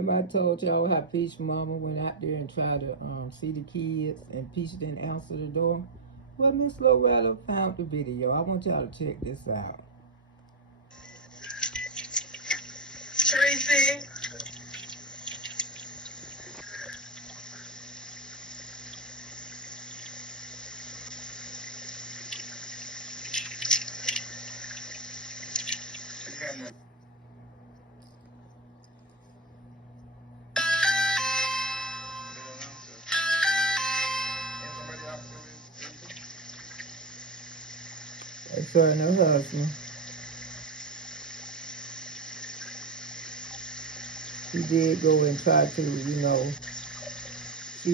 Remember I told y'all how Peach Mama went out there and tried to see the kids, and Peach didn't answer the door? Well, Miss Loretta found the video. I want y'all to check this out. Tracy. That's her and her husband. She did go and try to, see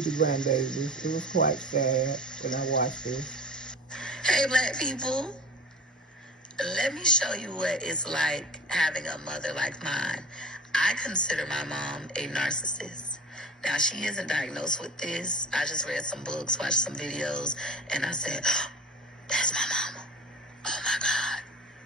the grandbabies. It was quite sad when I watched this. Hey, black people. Let me show you what it's like having a mother like mine. I consider my mom a narcissist. Now, she isn't diagnosed with this. I just read some books, watched some videos, and I said, oh, that's my mama. Oh, my God.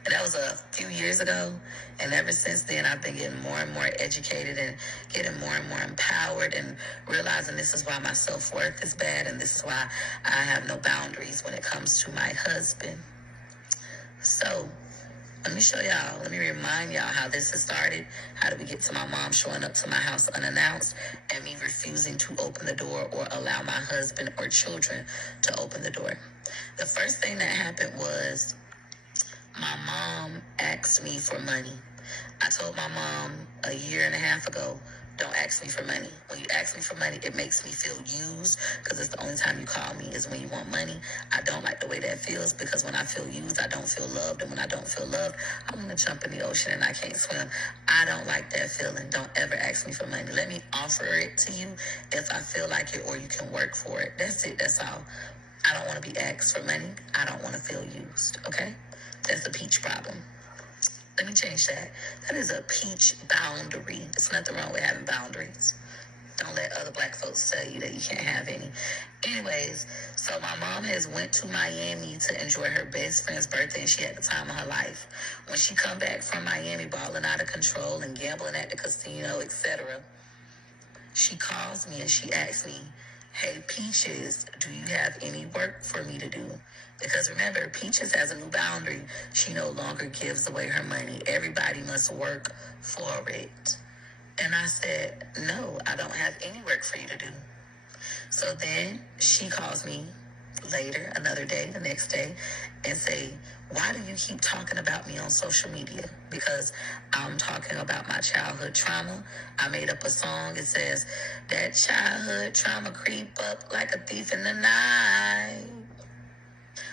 And that was a few years ago. And ever since then, I've been getting more and more educated and getting more and more empowered and realizing this is why my self-worth is bad and this is why I have no boundaries when it comes to my husband. So, let me show y'all, let me remind y'all how this has started. How did we get to my mom showing up to my house unannounced and me refusing to open the door or allow my husband or children to open the door? The first thing that happened was my mom asked me for money. I told my mom a year and a half ago, don't ask me for money. When you ask me for money, it makes me feel used because it's the only time you call me is when you want money. I don't like the way that feels because when I feel used, I don't feel loved. And when I don't feel loved, I'm going to jump in the ocean and I can't swim. I don't like that feeling. Don't ever ask me for money. Let me offer it to you if I feel like it or you can work for it. That's it. That's all. I don't want to be asked for money. I don't want to feel used. Okay? That's a peach problem. Let me change that. That is a peach boundary. There's nothing wrong with having boundaries. Don't let other black folks tell you that you can't have any. Anyways, so my mom has went to Miami to enjoy her best friend's birthday, and she had the time of her life. When she come back from Miami balling out of control and gambling at the casino, etc., she calls me and she asks me, hey, Peaches, do you have any work for me to do? Because remember, Peaches has a new boundary. She no longer gives away her money. Everybody must work for it. And I said, no, I don't have any work for you to do. So then she calls me later, another day, the next day, and say, why do you keep talking about me on social media? Because I'm talking about my childhood trauma. I made up a song. It says, that childhood trauma creep up like a thief in the night.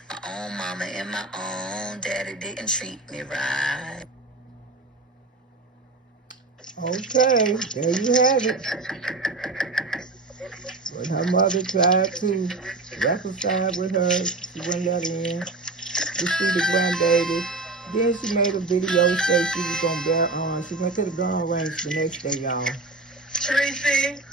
My own mama and my own daddy didn't treat me right. Okay, there you have it. When her mother tried to reconcile with her, she wouldn't let her in to see the grandbaby. Then she made a video say she was gonna bear on. She went to the gun range the next day, y'all. Tracy.